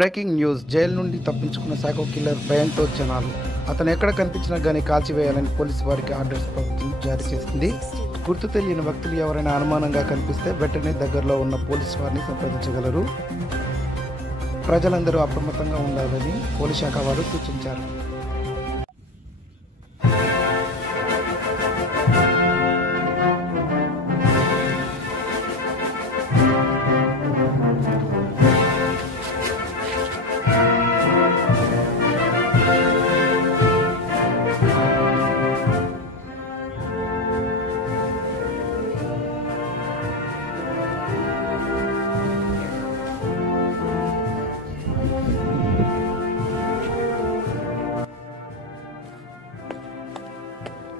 Breaking news. Jail నుండి తప్పించుకున్న psycho killer భయంతో జనాలు. అతను ఎక్కడ కనిపించినా కానీ కాల్చివేయాలని పోలీసు వారికి ఆర్డర్స్ ప్రభుత్వం జారీ చేసింది. గుర్తు తెలియని వ్యక్తులు ఎవరైనా అనుమానంగా కనిపిస్తే వెంటనే దగ్గరలో ఉన్న పోలీసు వారిని సంప్రదించగలరు. ప్రజలందరూ అప్రమత్తంగా ఉండాలని పోలీస్ శాఖ వారు సూచించారు.